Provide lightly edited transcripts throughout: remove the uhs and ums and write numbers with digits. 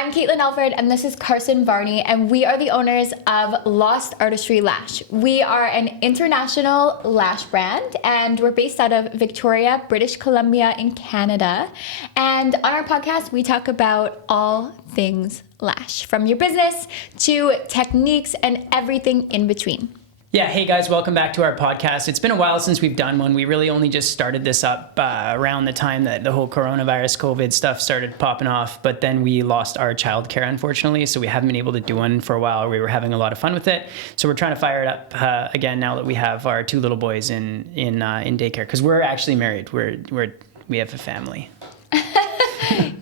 I'm Caitlin Alford, and this is Carson Varney, and we are the owners of Lost Artistry Lash. We are an international lash brand, and we're based out of Victoria, British Columbia in Canada. And on our podcast, we talk about all things lash, from your business to techniques and everything in between. Yeah, hey guys, welcome back to our podcast. It's been a while since we've done one. We really only just started this up around the time that the whole coronavirus COVID stuff started popping off, but then we lost our childcare, unfortunately, so we haven't been able to do one for a while. We were having a lot of fun with it, so we're trying to fire it up again now that we have our two little boys in daycare, because we're actually married. We have a family.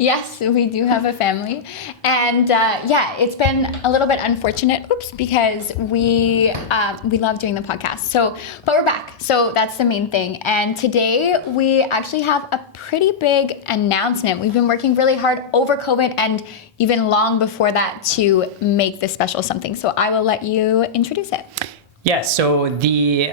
Yes, we do have a family. And it's been a little bit unfortunate, because we love doing the podcast. But we're back. So that's the main thing. And today we actually have a pretty big announcement. We've been working really hard over COVID and even long before that to make this special something. So I will let you introduce it. Yes, so the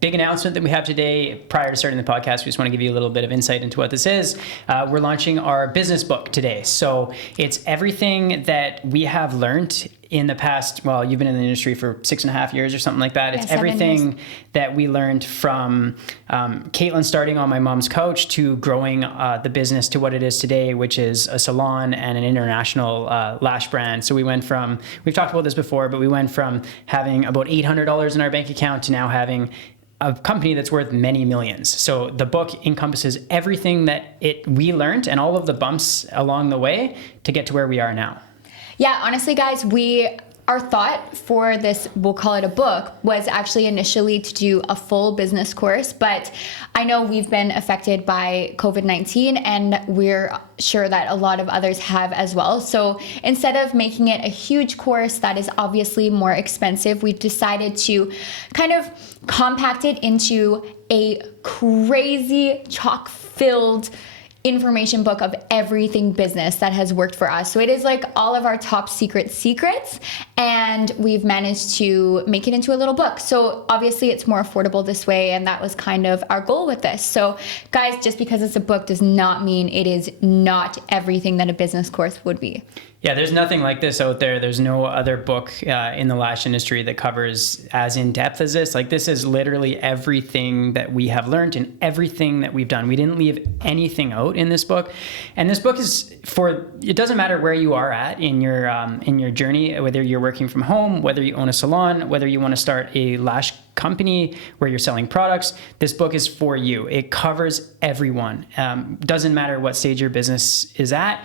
big announcement that we have today, prior to starting the podcast, we just want to give you a little bit of insight into what this is. We're launching our business book today. So it's everything that we have learned in the past. Well, you've been in the industry for 6.5 years or something like that. It's everything that we learned from Caitlin starting on my mom's couch to growing the business to what it is today, which is a salon and an international lash brand. So we've talked about this before, but we went from having about $800 in our bank account to now having a company that's worth many millions. So the book encompasses everything that we learned and all of the bumps along the way to get to where we are now. Yeah, honestly, guys, our thought for this, we'll call it a book, was actually initially to do a full business course, but I know we've been affected by COVID-19 and we're sure that a lot of others have as well. So instead of making it a huge course that is obviously more expensive, we decided to kind of compact it into a crazy chock-filled information book of everything business that has worked for us. So it is like all of our top secrets, and we've managed to make it into a little book. So obviously it's more affordable this way, and that was kind of our goal with this. So guys, just because it's a book does not mean it is not everything that a business course would be. Yeah, there's nothing like this out there. There's no other book in the lash industry that covers as in depth as this. Like, this is literally everything that we have learned and everything that we've done. We didn't leave anything out in this book. And this book is it doesn't matter where you are at in your journey, whether you're working from home, whether you own a salon, whether you want to start a lash company where you're selling products. This book is for you. It covers everyone. Doesn't matter what stage your business is at.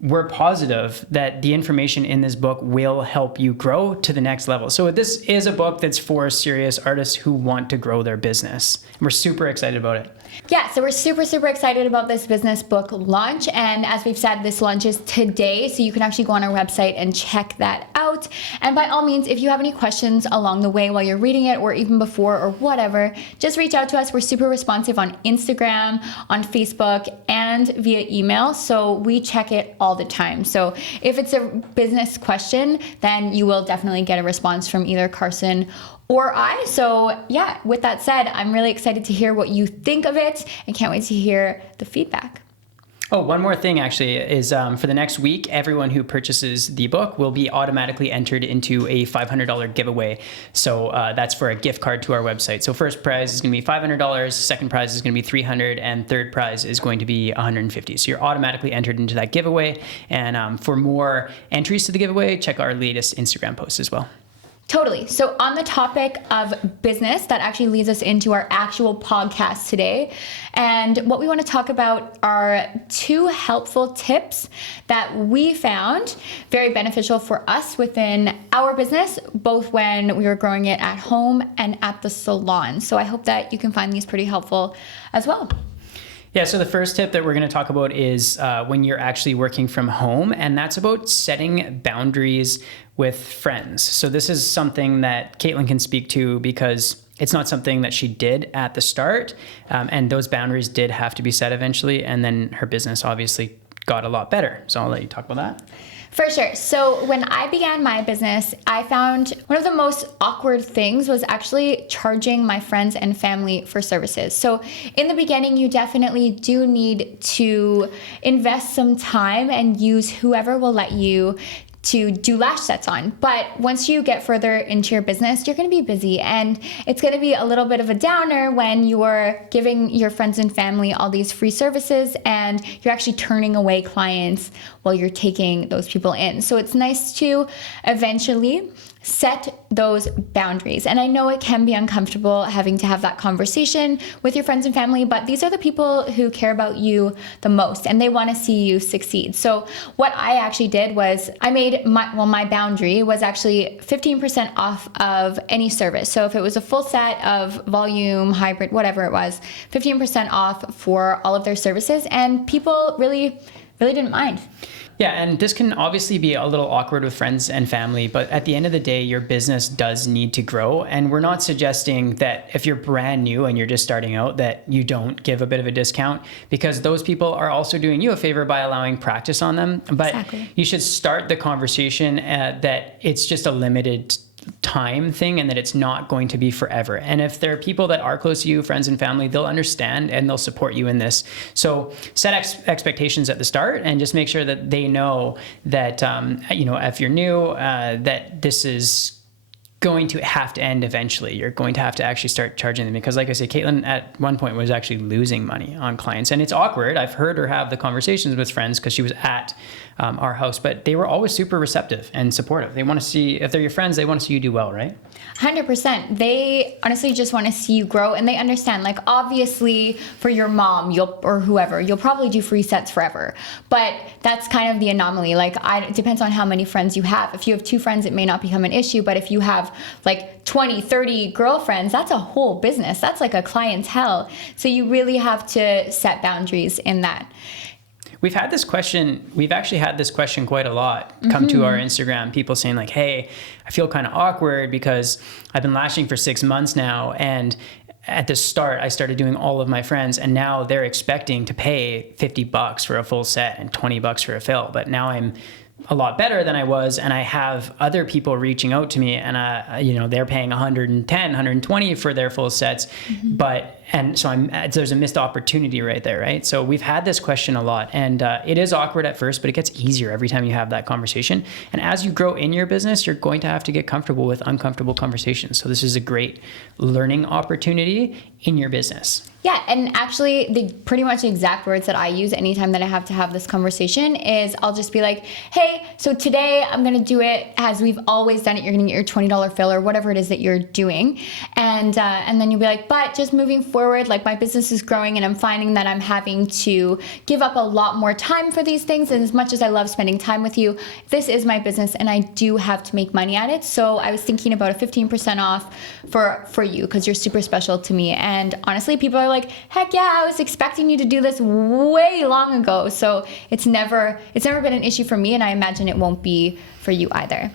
We're positive that the information in this book will help you grow to the next level. So this is a book that's for serious artists who want to grow their business. And we're super excited about it. Yeah, so we're super, super excited about this business book launch. And as we've said, this launches today. So you can actually go on our website and check that out. And by all means, if you have any questions along the way while you're reading it or even before or whatever, just reach out to us. We're super responsive on Instagram, on Facebook, and via email. So we check it all the time. So if it's a business question, then you will definitely get a response from either Carson or I. So yeah, with that said, I'm really excited to hear what you think of it and can't wait to hear the feedback. Oh, one more thing actually is for the next week, everyone who purchases the book will be automatically entered into a $500 giveaway. So that's for a gift card to our website. So first prize is going to be $500, second prize is going to be $300, and third prize is going to be $150. So you're automatically entered into that giveaway. And for more entries to the giveaway, check our latest Instagram posts as well. Totally. So on the topic of business, that actually leads us into our actual podcast today. And what we want to talk about are 2 helpful tips that we found very beneficial for us within our business, both when we were growing it at home and at the salon. So I hope that you can find these pretty helpful as well. Yeah, so the first tip that we're going to talk about is when you're actually working from home, and that's about setting boundaries with friends. So this is something that Caitlin can speak to because it's not something that she did at the start, and those boundaries did have to be set eventually, and then her business obviously got a lot better. So I'll let you talk about that. For sure. So when I began my business, I found one of the most awkward things was actually charging my friends and family for services. So in the beginning, you definitely do need to invest some time and use whoever will let you to do lash sets on. But once you get further into your business, you're going to be busy, and it's going to be a little bit of a downer when you're giving your friends and family all these free services and you're actually turning away clients while you're taking those people in. So it's nice to eventually set those boundaries. And I know it can be uncomfortable having to have that conversation with your friends and family, but these are the people who care about you the most and they want to see you succeed. So what I actually did was I made my boundary was actually 15% off of any service. So if it was a full set of volume, hybrid, whatever it was, 15% off for all of their services, and people really didn't mind. Yeah, and this can obviously be a little awkward with friends and family, but at the end of the day, your business does need to grow. And we're not suggesting that if you're brand new and you're just starting out, that you don't give a bit of a discount, because those people are also doing you a favor by allowing practice on them. But Exactly. You should start the conversation that it's just a limited time thing and that it's not going to be forever. And if there are people that are close to you, friends and family, they'll understand and they'll support you in this. So set expectations at the start and just make sure that they know that, if you're new, that this is going to have to end eventually. You're going to have to actually start charging them, because like I say, Caitlin at one point was actually losing money on clients, and it's awkward. I've heard her have the conversations with friends because she was at our house, but they were always super receptive and supportive. They want to see, if they're your friends, they want to see you do well, right? 100%. They honestly just want to see you grow, and they understand, like, obviously for your mom, or whoever, you'll probably do free sets forever, but that's kind of the anomaly. Like, it depends on how many friends you have. If you have 2 friends, it may not become an issue, but if you have like 20, 30 girlfriends, that's a whole business. That's like a clientele. So you really have to set boundaries in that. We've actually had this question quite a lot come to our Instagram, people saying like, hey, I feel kind of awkward because I've been lashing for 6 months now. And at the start, I started doing all of my friends, and now they're expecting to pay $50 for a full set and $20 for a fill. But now I'm a lot better than I was, and I have other people reaching out to me, and they're paying 110, 120 for their full sets, so there's a missed opportunity right there, right? So we've had this question a lot, and it is awkward at first, but it gets easier every time you have that conversation. And as you grow in your business, you're going to have to get comfortable with uncomfortable conversations. So this is a great learning opportunity in your business. Yeah, and actually, pretty much the exact words that I use anytime that I have to have this conversation is I'll just be like, hey, so today I'm going to do it as we've always done it. You're going to get your $20 fill or whatever it is that you're doing. And then you'll be like, but just moving forward, like my business is growing and I'm finding that I'm having to give up a lot more time for these things. And as much as I love spending time with you, this is my business and I do have to make money at it. So I was thinking about a 15% off for you because you're super special to me. And honestly, people are like, heck yeah, I was expecting you to do this way long ago. So it's never been an issue for me, and I imagine it won't be for you either.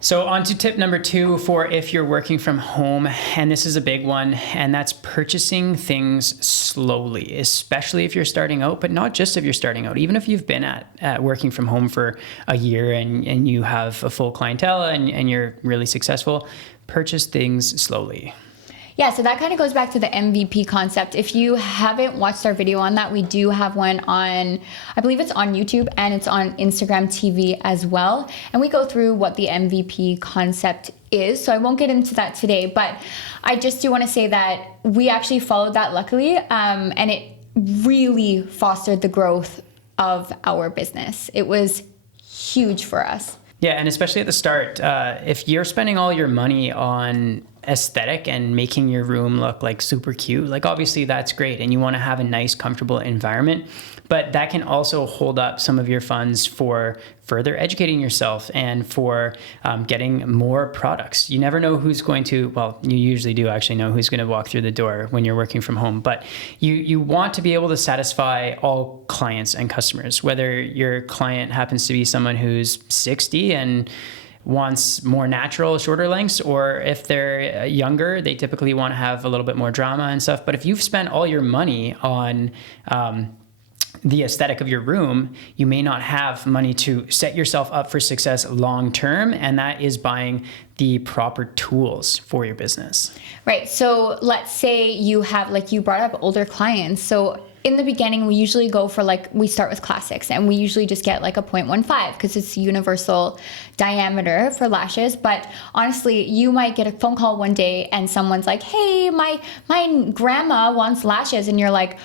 So on to tip number 2 for if you're working from home, and this is a big one, and that's purchasing things slowly, especially if you're starting out, but not just if you're starting out. Even if you've been at working from home for a year and you have a full clientele and you're really successful, purchase things slowly. Yeah, so that kind of goes back to the MVP concept. If you haven't watched our video on that, we do have one on, I believe it's on YouTube and it's on Instagram TV as well. And we go through what the MVP concept is. So I won't get into that today, but I just do want to say that we actually followed that luckily, and it really fostered the growth of our business. It was huge for us. Yeah, and especially at the start, if you're spending all your money on aesthetic and making your room look like super cute, like obviously that's great and you want to have a nice, comfortable environment, but that can also hold up some of your funds for further educating yourself and for getting more products. You never know who's going to, well, you usually do actually know who's going to walk through the door when you're working from home, but you want to be able to satisfy all clients and customers, whether your client happens to be someone who's 60 and wants more natural, shorter lengths, or if they're younger, they typically want to have a little bit more drama and stuff. But if you've spent all your money on the aesthetic of your room, you may not have money to set yourself up for success long term, and that is buying the proper tools for your business. Right. So let's say you have, like you brought up, older clients. So in the beginning, we usually go for we start with classics, and we usually just get like a 0.15 because it's universal diameter for lashes. But honestly, you might get a phone call one day and someone's like, hey, my grandma wants lashes. And you're like,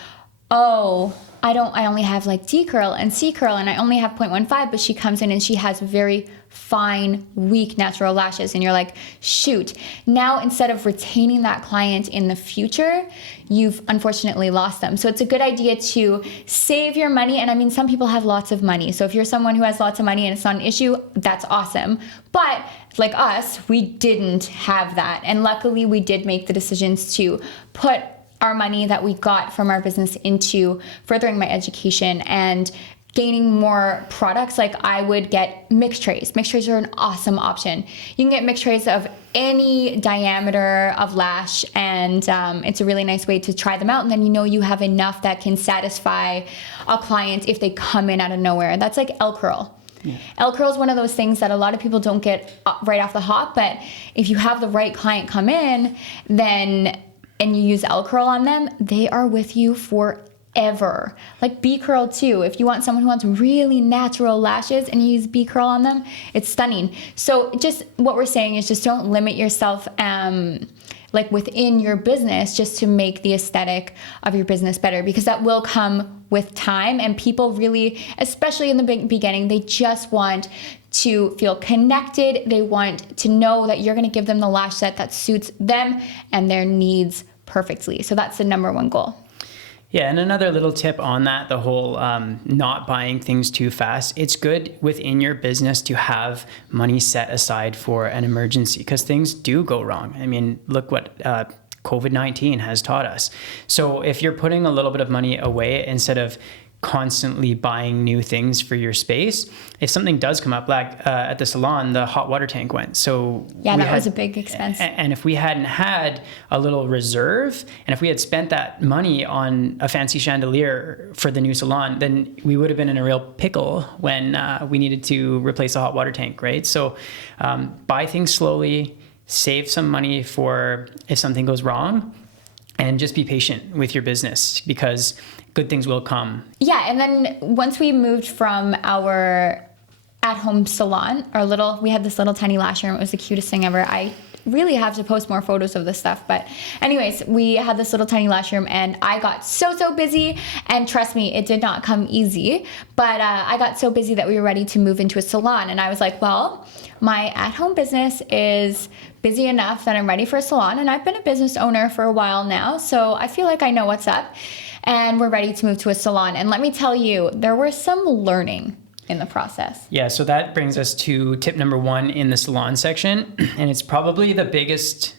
oh, I only have like D curl and C curl, and I only have 0.15, but she comes in and she has very fine, weak, natural lashes. And you're like, shoot. Now, instead of retaining that client in the future, you've unfortunately lost them. So it's a good idea to save your money. And I mean, some people have lots of money. So if you're someone who has lots of money and it's not an issue, that's awesome. But like us, we didn't have that. And luckily we did make the decisions to put our money that we got from our business into furthering my education and gaining more products. Like I would get mixed trays. Mixed trays are an awesome option. You can get mixed trays of any diameter of lash, and it's a really nice way to try them out. And then you have enough that can satisfy a client if they come in out of nowhere. That's like L curl. Yeah. L curl is one of those things that a lot of people don't get right off the hop, but if you have the right client come in, and you use L curl on them, they are with you forever. Like B curl too. If you want someone who wants really natural lashes and you use B curl on them, it's stunning. So just what we're saying is just don't limit yourself like within your business just to make the aesthetic of your business better, because that will come with time. And people really, especially in the beginning, they just want to feel connected. They want to know that you're going to give them the lash set that suits them and their needs perfectly. So that's the number one goal. Yeah, and another little tip on that, the whole not buying things too fast. It's good within your business to have money set aside for an emergency, because things do go wrong. I mean, look what COVID-19 has taught us. So if you're putting a little bit of money away instead of constantly buying new things for your space, if something does come up, like at the salon, the hot water tank went. So yeah, that was a big expense. And if we hadn't had a little reserve, and if we had spent that money on a fancy chandelier for the new salon, then we would have been in a real pickle when we needed to replace a hot water tank, right? So buy things slowly, save some money for if something goes wrong, and just be patient with your business, because good things will come. Yeah, and then once we moved from our at-home salon, we had this little tiny lash room. It was the cutest thing ever. I really have to post more photos of this stuff. But anyways, we had this little tiny lash room, and I got so busy. And trust me, it did not come easy. But I got so busy that we were ready to move into a salon. And I was like, well, my at-home business is busy enough that I'm ready for a salon. And I've been a business owner for a while now, so I feel like I know what's up. And we're ready to move to a salon. And let me tell you, there was some learning in the process. Yeah, so that brings us to tip number 1 in the salon section. And it's probably the biggest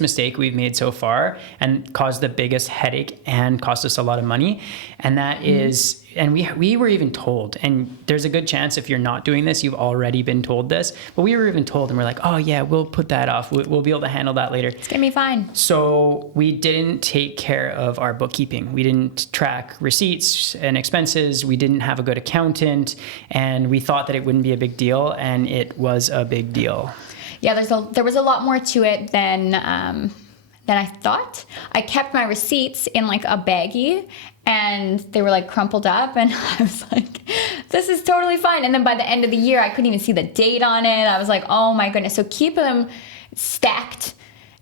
mistake we've made so far, and caused the biggest headache and cost us a lot of money. And that is, and we were even told, and there's a good chance if you're not doing this, you've already been told this, but we were even told, and we're like, oh yeah, we'll put that off. We'll be able to handle that later. It's gonna be fine. So we didn't take care of our bookkeeping. We didn't track receipts and expenses. We didn't have a good accountant, and we thought that it wouldn't be a big deal, and it was a big deal. Yeah, there was a lot more to it than I thought. I kept my receipts in like a baggie, and they were like crumpled up, and I was like, this is totally fine. And then by the end of the year, I couldn't even see the date on it. I was like, oh my goodness. So keep them stacked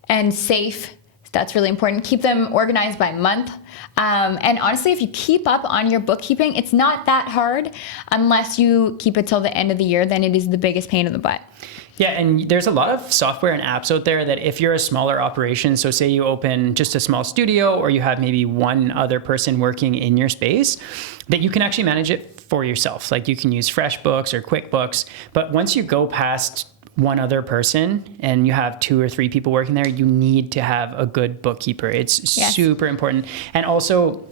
and safe. That's really important. Keep them organized by month. And honestly, if you keep up on your bookkeeping, it's not that hard unless you keep it till the end of the year. Then it is the biggest pain in the butt. Yeah, and there's a lot of software and apps out there that if you're a smaller operation, so say you open just a small studio, or you have maybe one other person working in your space, that you can actually manage it for yourself. Like you can use FreshBooks or QuickBooks, but once you go past one other person and you have 2 or 3 people working there, you need to have a good bookkeeper. It's super important. And also,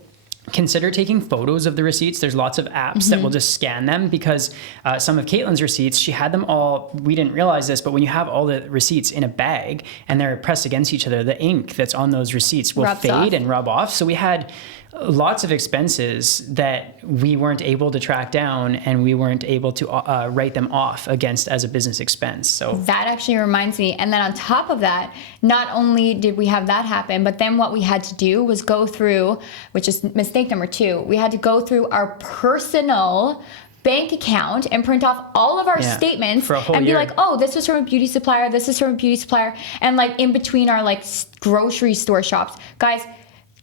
consider taking photos of the receipts. There's lots of apps that will just scan them, because some of Caitlin's receipts, she had them all, we didn't realize this, but when you have all the receipts in a bag and they're pressed against each other, the ink that's on those receipts will fade and rub off. So we had lots of expenses that we weren't able to track down and we weren't able to write them off against as a business expense. So that actually reminds me. And then on top of that, not only did we have that happen, but then what we had to do was go through, which is mistake number 2, we had to go through our personal bank account and print off all of our statements for a whole and be year. like, oh, this is from a beauty supplier, this is from a beauty supplier. And like in between our like grocery store shops, guys,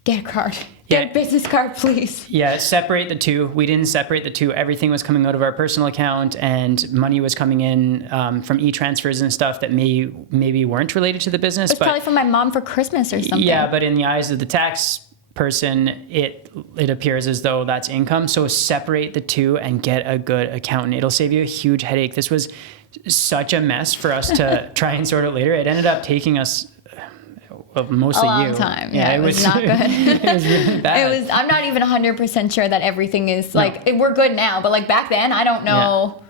get a card. Get a business card, please. Yeah, separate the two. We didn't separate the two. Everything was coming out of our personal account, and money was coming in from e-transfers and stuff that maybe weren't related to the business. It's probably from my mom for Christmas or something. Yeah, but in the eyes of the tax person, it appears as though that's income. So separate the two and get a good accountant. It'll save you a huge headache. This was such a mess for us to try and sort it later. It ended up taking us mostly a long time. Yeah, it was not good. It was really bad. I'm not even 100% sure that everything is like, we're good now, but like back then, I don't know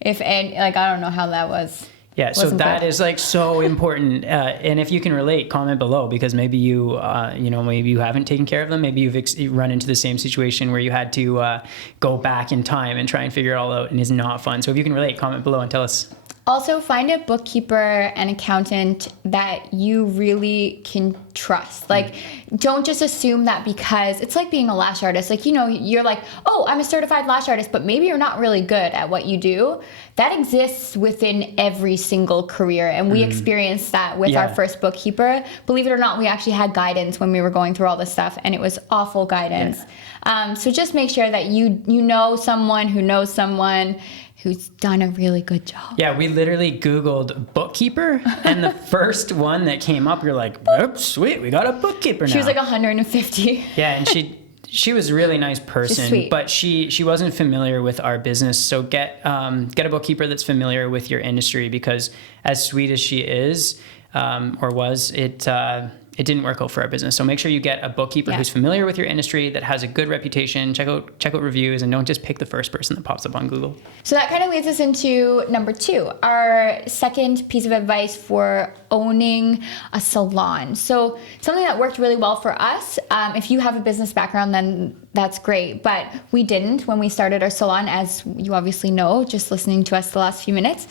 if, and like, I don't know how that was. Yeah, so that is like so important. And if you can relate, comment below, because maybe maybe you haven't taken care of them. Maybe you've run into the same situation where you had to go back in time and try and figure it all out, and it's not fun. So if you can relate, comment below and tell us. Also, find a bookkeeper and accountant that you really can trust. Like, don't just assume that because it's like being a lash artist. Like, you're like, oh, I'm a certified lash artist, but maybe you're not really good at what you do. That exists within every single career. And we experienced that with our first bookkeeper. Believe it or not, we actually had guidance when we were going through all this stuff, and it was awful guidance. Yeah. So just make sure that you know someone who knows someone who's done a really good job. Yeah, we literally Googled bookkeeper, and the first one that came up, you're like, oops, sweet, we got a bookkeeper now. She was like 150. Yeah, and she was a really nice person, but she wasn't familiar with our business. So get a bookkeeper that's familiar with your industry, because as sweet as she is, or was, it didn't work out for our business. So make sure you get a bookkeeper who's familiar with your industry, that has a good reputation. Check out reviews, and don't just pick the first person that pops up on Google. So that kind of leads us into number 2, our second piece of advice for owning a salon. So something that worked really well for us. If you have a business background, then that's great. But we didn't when we started our salon, as you obviously know, just listening to us the last few minutes.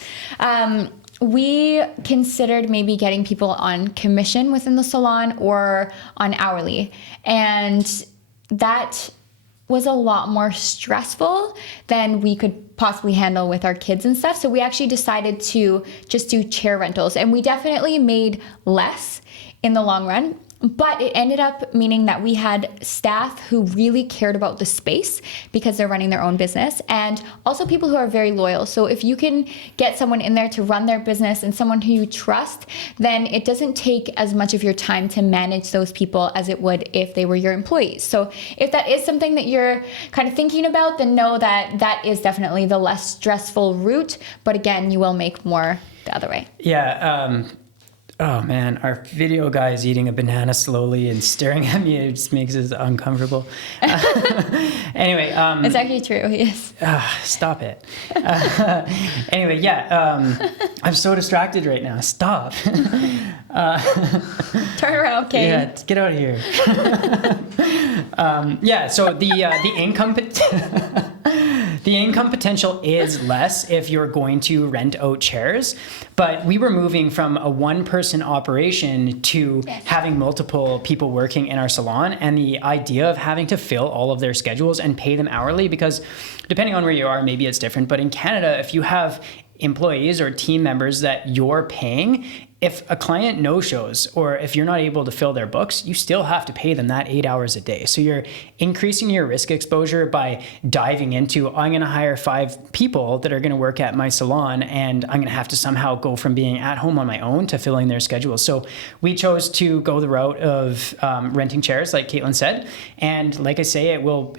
We considered maybe getting people on commission within the salon or on hourly. And that was a lot more stressful than we could possibly handle with our kids and stuff. So we actually decided to just do chair rentals. And we definitely made less in the long run. But it ended up meaning that we had staff who really cared about the space because they're running their own business, and also people who are very loyal. So if you can get someone in there to run their business and someone who you trust, then it doesn't take as much of your time to manage those people as it would if they were your employees. So if that is something that you're kind of thinking about, then know that that is definitely the less stressful route. But again, you will make more the other way. Yeah. Oh man, our video guy is eating a banana slowly and staring at me. It just makes it uncomfortable. Anyway. It's actually true, he is. Stop it. Anyway, I'm so distracted right now. Stop. Turn around, Kate. Yeah, get out of here. So the income... The income potential is less if you're going to rent out chairs, but we were moving from a one-person operation to having multiple people working in our salon, and the idea of having to fill all of their schedules and pay them hourly, because depending on where you are, maybe it's different, but in Canada, if you have employees or team members that you're paying, if a client no-shows or if you're not able to fill their books, you still have to pay them that 8 hours a day. So you're increasing your risk exposure by diving into, I'm going to hire 5 people that are going to work at my salon, and I'm going to have to somehow go from being at home on my own to filling their schedule. So we chose to go the route of renting chairs, like Caitlin said. And like I say, it will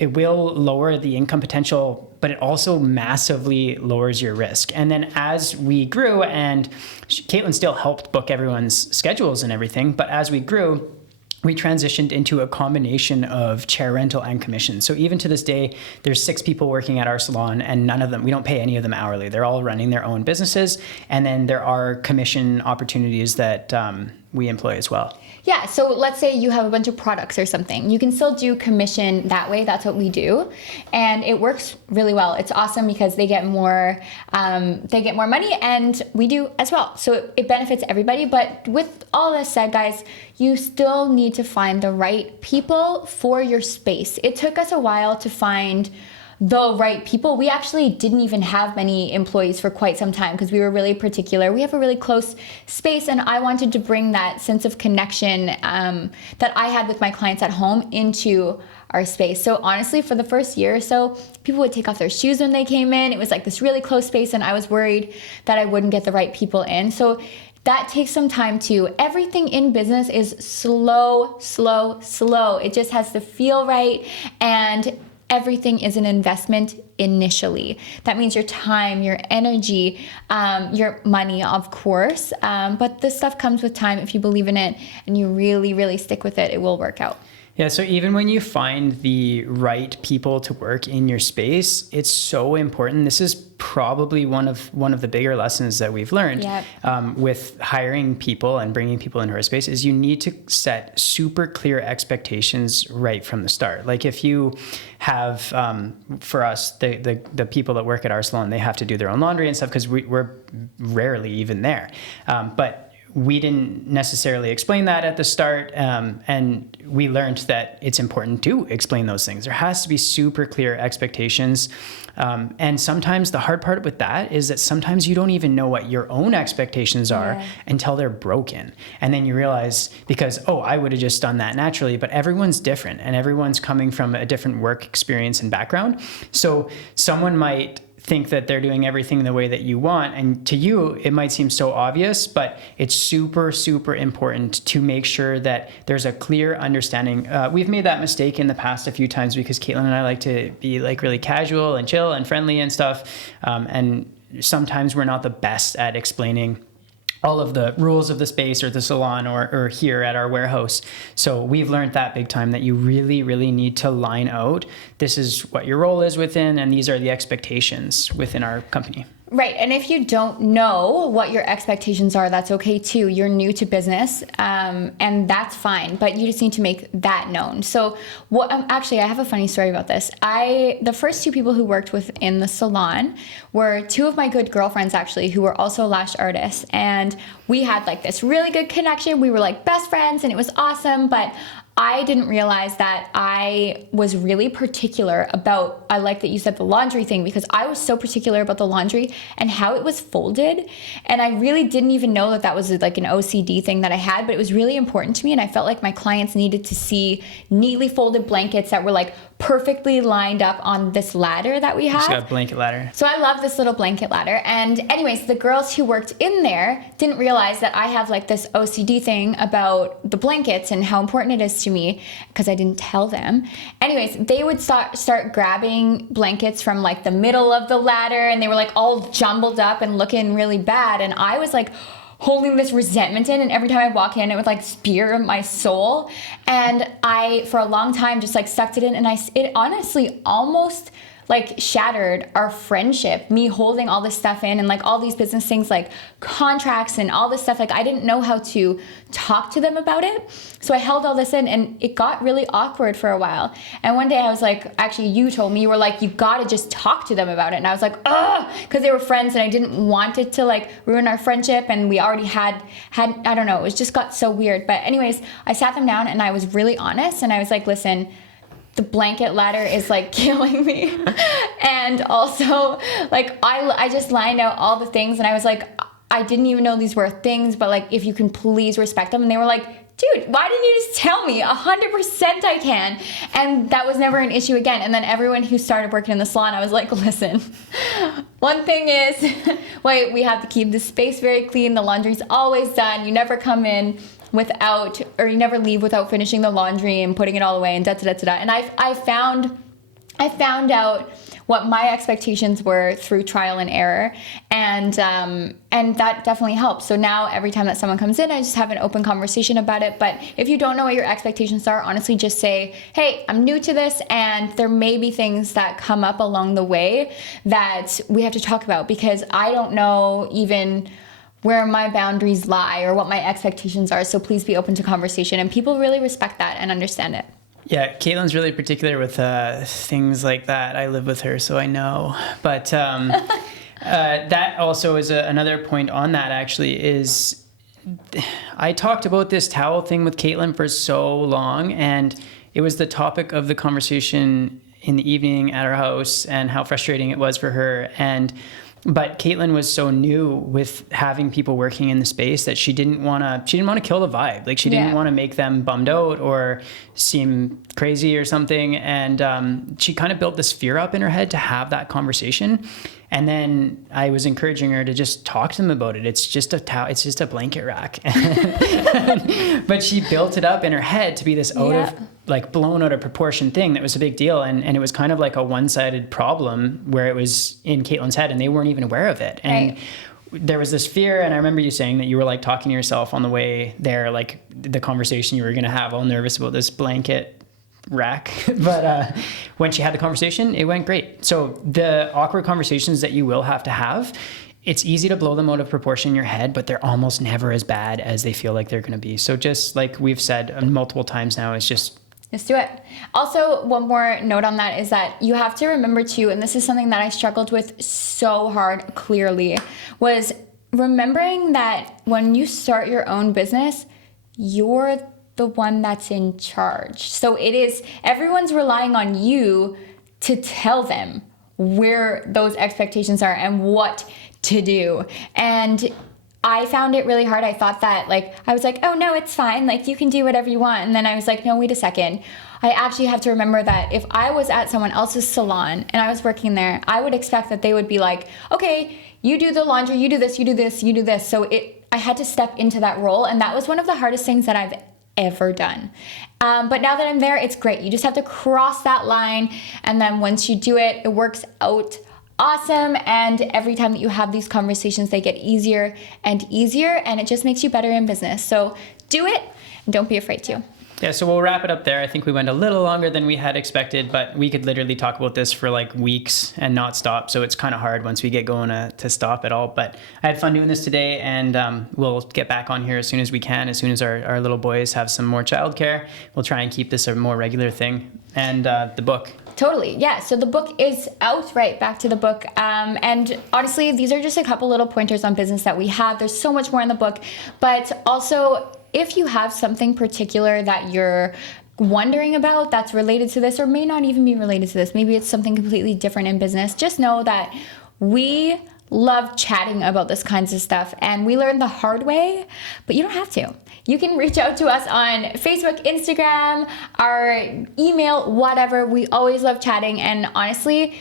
lower the income potential, but it also massively lowers your risk. And then as we grew, and Caitlin still helped book everyone's schedules and everything, but as we grew, we transitioned into a combination of chair rental and commission. So even to this day, there's 6 people working at our salon, and none of them, we don't pay any of them hourly. They're all running their own businesses. And then there are commission opportunities that we employ as well. Yeah, so let's say you have a bunch of products or something. You can still do commission that way. That's what we do, and it works really well. It's awesome because they get more money, and we do as well. So it benefits everybody. But with all this said, guys, you still need to find the right people for your space. It took us a while to find the right people. We actually didn't even have many employees for quite some time because we were really particular. We have a really close space, and I wanted to bring that sense of connection that I had with my clients at home into our space. So honestly, for the first year or so, people would take off their shoes when they came in. It was like this really close space, and I was worried that I wouldn't get the right people in. So that takes some time too. Everything in business is slow. It just has to feel right, and everything is an investment initially. That means your time, your energy, your money, of course. But this stuff comes with time. If you believe in it and you really, really stick with it, it will work out. Yeah, so even when you find the right people to work in your space, it's so important. This is probably one of the bigger lessons that we've learned with hiring people and bringing people into our space is you need to set super clear expectations right from the start. Like if you have, for us, the people that work at our salon, they have to do their own laundry and stuff because we're rarely even there. But we didn't necessarily explain that at the start, and we learned that it's important to explain those things. There has to be super clear expectations, and sometimes the hard part with that is that sometimes you don't even know what your own expectations are until they're broken. And then you realize, because, I would have just done that naturally, but everyone's different, and everyone's coming from a different work experience and background. So someone might think that they're doing everything the way that you want, and to you it might seem so obvious, but it's super important to make sure that there's a clear understanding. We've made that mistake in the past a few times because Caitlin and I like to be like really casual and chill and friendly and stuff, and sometimes we're not the best at explaining all of the rules of the space or the salon or here at our warehouse. So we've learned that big time that you really need to line out, this is what your role is within, and these are the expectations within our company. Right. And if you don't know what your expectations are, that's okay too. You're new to business, and that's fine, but you just need to make that known. So actually, I have a funny story about this. The first two people who worked within the salon were two of my good girlfriends, actually, who were also lash artists. And we had like this really good connection. We were like best friends, and it was awesome. But I didn't realize that I was really particular about, I like that you said the laundry thing, because I was so particular about the laundry and how it was folded. And I really didn't even know that was like an OCD thing that I had, but it was really important to me. And I felt like my clients needed to see neatly folded blankets that were like perfectly lined up on this ladder that we have. It's got a blanket ladder. So I love this little blanket ladder. And anyways, the girls who worked in there didn't realize that I have like this OCD thing about the blankets and how important it is to me, because I didn't tell them. Anyways, they would start grabbing blankets from like the middle of the ladder, and they were like all jumbled up and looking really bad. And I was like holding this resentment in, and every time I walk in, it would like spear my soul. And I, for a long time, just like sucked it in, and it honestly almost like shattered our friendship, me holding all this stuff in, and like all these business things like contracts and all this stuff. Like I didn't know how to talk to them about it. So I held all this in, and it got really awkward for a while. And one day I was like, actually you told me, you were like, you gotta just talk to them about it. And I was like, because they were friends, and I didn't want it to like ruin our friendship. And we already had, I don't know, it just got so weird. But anyways, I sat them down and I was really honest, and I was like, listen, the blanket ladder is like killing me. And also like I just lined out all the things, and I was like, I didn't even know these were things, but like, if you can please respect them. And they were like, dude, why didn't you just tell me? 100% I can. And that was never an issue again. And then everyone who started working in the salon, I was like, listen, one thing is, wait, we have to keep the space very clean. The laundry's always done. You never come in without, or you never leave without finishing the laundry and putting it all away and da-da-da-da-da. And I found out what my expectations were through trial and error, and that definitely helps. So now every time that someone comes in, I just have an open conversation about it. But if you don't know what your expectations are, honestly just say, hey, I'm new to this, and there may be things that come up along the way that we have to talk about, because I don't know even where my boundaries lie or what my expectations are. So please be open to conversation. And people really respect that and understand it. Yeah, Caitlin's really particular with things like that. I live with her, so I know. But that also is another point on that, actually, is I talked about this towel thing with Caitlin for so long, and it was the topic of the conversation in the evening at our house and how frustrating it was for her. But Caitlin was so new with having people working in the space that she didn't want to kill the vibe. Like, she didn't want to make them bummed out or seem crazy or something. And she kind of built this fear up in her head to have that conversation. And then I was encouraging her to just talk to them about it. It's just it's just a blanket rack. But she built it up in her head to be this blown out of proportion thing that was a big deal. And it was kind of like a one-sided problem where it was in Caitlin's head and they weren't even aware of it. And there was this fear. And I remember you saying that you were like talking to yourself on the way there, like the conversation you were going to have, all nervous about this blanket rack. But when she had the conversation, it went great. So the awkward conversations that you will have to have, it's easy to blow them out of proportion in your head, but they're almost never as bad as they feel like they're going to be. So just like we've said multiple times now, it's just... Let's do it. Also, one more note on that is that you have to remember too, and this is something that I struggled with so hard, clearly, was remembering that when you start your own business, you're the one that's in charge. So everyone's relying on you to tell them where those expectations are and what to do. And I found it really hard. I thought that I was like, oh no, it's fine. You can do whatever you want. And then I was like, no, wait a second. I actually have to remember that if I was at someone else's salon and I was working there, I would expect that they would be like, okay, you do the laundry, you do this, you do this, you do this. So I had to step into that role. And that was one of the hardest things that I've ever done. But now that I'm there, it's great. You just have to cross that line. And then once you do it, it works out awesome. And every time that you have these conversations, they get easier and easier. And it just makes you better in business. So do it and don't be afraid to. Yeah, so we'll wrap it up there. I think we went a little longer than we had expected, but we could literally talk about this for weeks and not stop. So it's kind of hard once we get going to stop at all. But I had fun doing this today, and we'll get back on here as soon as we can. As soon as our little boys have some more childcare, we'll try and keep this a more regular thing. And the book. Totally. Yeah. So the book is out, right? Back to the book. And honestly, these are just a couple little pointers on business that we have. There's so much more in the book, but also if you have something particular that you're wondering about that's related to this or may not even be related to this, maybe it's something completely different in business, just know that we love chatting about this kinds of stuff and we learned the hard way, but you don't have to. You can reach out to us on Facebook, Instagram, our email, whatever. We always love chatting, and honestly,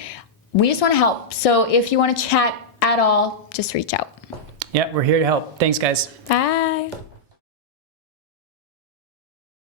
we just want to help. So if you want to chat at all, just reach out. Yeah, we're here to help. Thanks, guys. Bye.